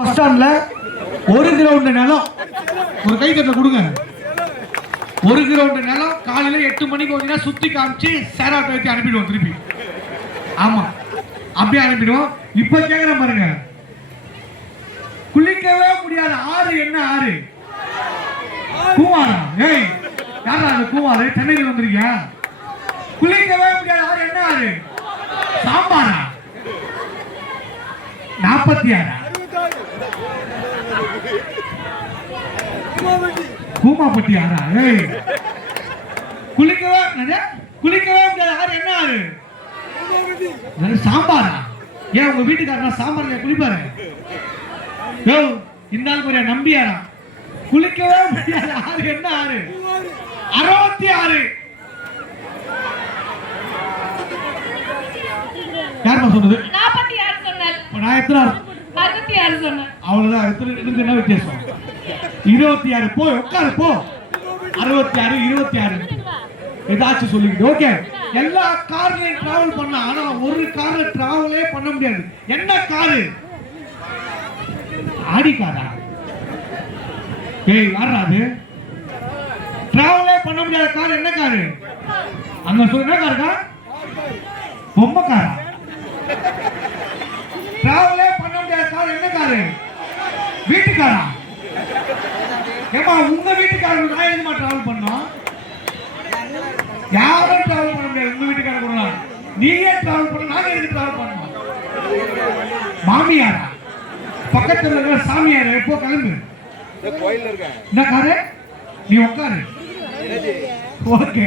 Bus ஸ்டாண்ட்ல ஒரு ground நிலம் ஒரு கை கட்டல கொடுங்க. ஒரு கிரவுண்ட் நிலம் காலையில 8 மணிக்கு வந்தீங்கன்னா சுத்தி காமிச்சு சேராட்டை வச்சு அனுப்பிடுவோம் திருப்பி. ஆமா அப்படியே அனுப்பிடுவோம். இப்ப கேக்குற பாருங்க, குளிக்கவே முடியாத ஆறு என்ன ஆறு? கூவாரா? ஏய் யாரா அந்த கூவாரு? சென்னையில் வந்திருக்கியா? குளிக்கவே முடியாத ஆறு என்ன ஆறு? சாம்பாரா? 46 கூமாப்பட்டி ஆறா? ஏய் குளிக்கவே முடியாத ஆறு என்ன ஆறு? சாம்பாரா? ஏன் உங்க வீட்டுக்காரனா சாம்பார் குளிப்பாரு? இந்த ஆள் ஒரு நம்பியாரா? குளிக்கவே முடியாத ஆறு என்ன ஆறு? 66. யாருமா சொன்னது? 46 சொன்னேன். நான் எத்தனை? 66 சொன்னேன். அவ்வளவுதான். எத்தனை என்ன வித்தியாசம்? 26. போ உட்காரு போ. 66 26 ஏதாச்சும் சொல்லிக்கிட்டு. ஓகே, எல்லா கார்லயும் டிராவல் பண்ணலாம். ஆனா ஒரு கார்ல டிராவலே பண்ண முடியாது. என்ன காரு? ஆடி காரா? ஏய் யாரா அது? டிராவலே பண்ண முடியாத கார் என்ன காரு? அங்க சொல்ற காருக்கா? பொம்மை காரா? டிராவலே பண்ண முடியாத கார் என்ன காரு? வீட்டுக்காரா? ஏமா உங்க வீட்டுக்காரங்க நான் எதுமா டிராவல் பண்ணோம்? யாரும் டிராவல் பண்ண முடியாது. உங்க வீட்டுக்காரங்க கூட நீங்க டிராவல் பண்ண, நாங்க எதுக்கு டிராவல் பண்ணோம்? மாமியாரா? பக்கத்துல இருக்கிற சாமியார் எப்போ கிளம்பு? கோயில்ல இருக்க. என்ன காரு? நீ உட்காரு. ஓகே,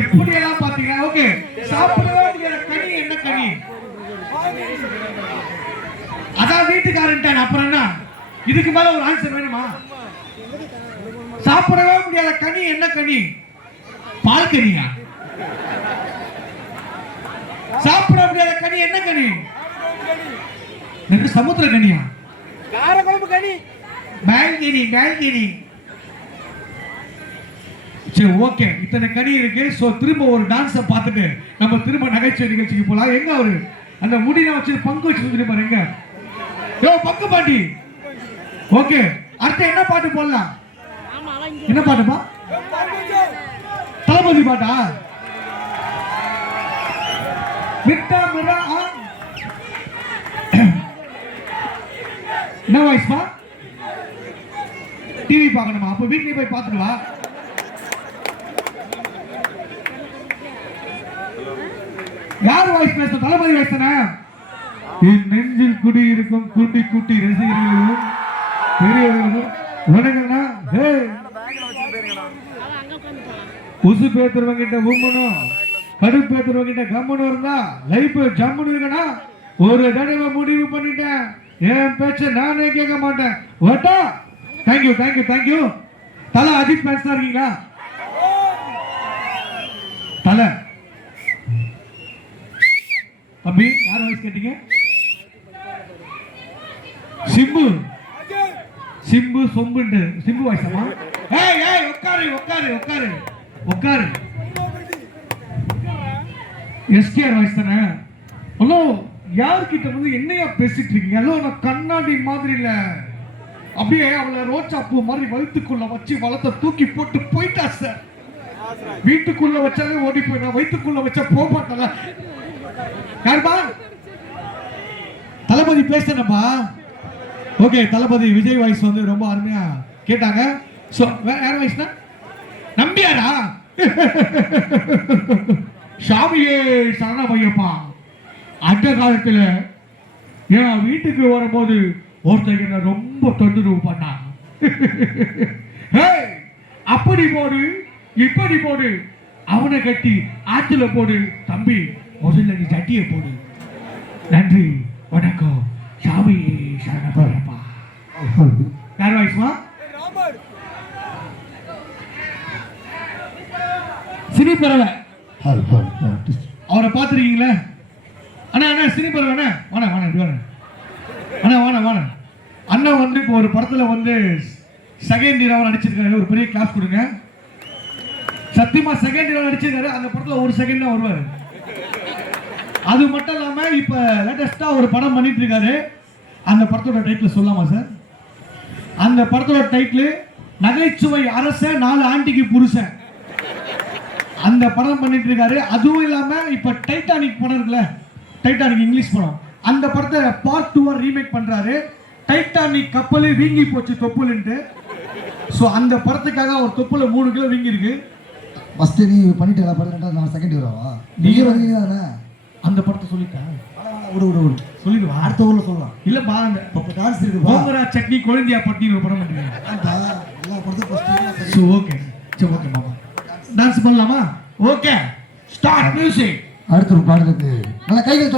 எப்படி எல்லாம் பாத்தீங்களா? ஓகே, சாப்பிடவே முடியாத கனி என்ன கனி? அதான் வீட்டுக்காரன்ட்டான். அப்புறம் என்ன? இதுக்கு மேல ஒரு ஆன்சர் வேணுமா? சாப்பிடவே முடியாத கனி என்ன கனி? பால் கனியா? சாப்பிட முடியாத கனி என்ன கனி? சமுத்திர கனியா? காரக்குழம்பு கனி. மேல்கினி. சரி ஓகே, இத்தனை கனி இருக்கு. சோ திரும்ப ஒரு டான்ஸை பார்த்துட்டு நம்ம திரும்ப நகைச்சுவை நிகழ்ச்சிக்கு போலாம். எங்க அவரு அந்த முடியல வச்சு பங்கு வச்சு சொல்லிருப்பாரு. எங்க பங்கு பாட்டி? ஓகே, அடுத்து என்ன பாட்டு போடலாம்? என்ன பாட்டுப்பா? தளபதி பாட்டா? விட்டா மிரா என்ன வாய்ஸ்பா? டிவி பார்க்கணுமா? அப்ப வீட்லயே போய் பார்த்துட்டு வா. யார் வாய்ஸ் பேச? தளபதி வாய்ஸ் தானே. என் நெஞ்சில் குடியிருக்கும் குட்டி குட்டி ரசிகர்களும் பெரியவர்களும் வணக்கம்னா. உசு பேத்துறவங்கிட்ட உம்மனும் கடுப்பு பேத்துறவங்கிட்ட கம்மனும் இருந்தா லைஃப் ஜம்முன்னு இருக்கனா. ஒரு தடவை முடிவு பண்ணிட்டேன், என் பேச்ச நானே கேட்க மாட்டேன். ஓட்டா. தேங்க்யூ. தல அஜித் பேன்ஸ் தான் இருக்கீங்களா? தல தம்பி யார் வாய்ஸ் கேட்டீங்க? சிம்பு சொம்புண்டு சிம்பு வாய்ஸமா? ஏய் உட்காரு. எஸ்கேஆர் வாய்ஸ் தானே? ஹலோ, யார்கிட்ட வந்து என்னையா பேசிட்டு இருக்கீங்க? ஹலோ, நான் கண்ணாடி மாதிரி இல்ல, அப்படியே அவளை ரோச்சா பூ மாதிரி வயிற்றுக்குள்ள வச்சு வளத்தை தூக்கி போட்டு போயிட்டா சார். வீட்டுக்குள்ள வச்சாலே ஓடி போயிடா, வயிற்றுக்குள்ள வச்சா போக மாட்டல. யாருப்பா? தளபதி பேசுனப்பா. ஓகே, தளபதி விஜய் வாய்ஸ் வந்து ரொம்ப அருமையா கேட்டாங்க. சோ வேற யார் வாய்ஸ்னா? நம்பியாரா? சாமியே சரணமையப்பா. அந்த காலத்துல என் வீட்டுக்கு வரும்போது ஒருத்தர் என்ன ரொம்ப தொந்தரவு பண்ணான். அப்படி போடு இப்படி போடு, அவனை கட்டி ஆத்துல போடு, தம்பி முதல்ல நீ சட்டியை போடு. நன்றி வணக்கம், சாமி சரணமையப்பா. யார் வாய்ஸ்மா? சினிப்பறவை. அவரை பார்த்துருக்கீங்களா? அண்ணா சினிப்பறவை. வாண அண்ணன் வந்து இப்போ ஒரு படத்துல வந்து செகண்ட் ஹீரோவா நடிச்சிருக்காரு. ஒரு பெரிய கிளாஸ் கொடுங்க. சத்தியமா செகண்ட் ஹீரோ நடிச்சிருக்காரு. அந்த படத்துல ஒரு செகண்ட் தான் வருவாரு. அது மட்டும் இல்லாம இப்ப லேட்டஸ்டா ஒரு படம் பண்ணிட்டு இருக்காரு. அந்த படத்தோட டைட்டில் சொல்லாமா சார்? அந்த படத்தோட டைட்டில் நகைச்சுவை அரசன் 4 ஆண்டிக்கு புருஷன். அந்த படம் பண்ணிட்டு இருக்காரு. அதுவும் இல்லாம இப்ப டைட்டானிக் படம் இருக்குல்ல, டைட்டானிக் இங்கிலீஷ் படம், அந்த படத்தை பார்ட் 2 ரீமேக் பண்றாரு. டைட்டானிக் கப்பலே வீங்கி போச்சு தொப்புலுன்ட்டு. ஸோ அந்த படத்துக்காக ஒரு தொப்புல 3 கிலோ வீங்கி இருக்கு. ஃபர்ஸ்ட் நீ பண்ணிட்டு எல்லாம் படம் நான் செகண்ட் ஹீரோவா? நீங்க வந்தீங்க தானே? அந்த படத்தை சொல்லிட்டேன். விடு விடு விடு சொல்லிடுவா, அடுத்த ஊர்ல சொல்லலாம். இல்லப்பா அந்த இப்போ டான்ஸ் இருக்குப்பா. கோங்கரா சட்னி கொழுந்தியா பட்டின்னு ஒரு படம் பண்றீங்க. ஆமாப்பா, எல்லா படத்தையும் ஃபர்ஸ்ட் ஸோ ஓகே, சரி ஓகே மாமா, டான்ஸ் பண்ணலாமா? Okay, start music. அடுத்த ஒரு பாடலுக்கு நல்ல கைகள்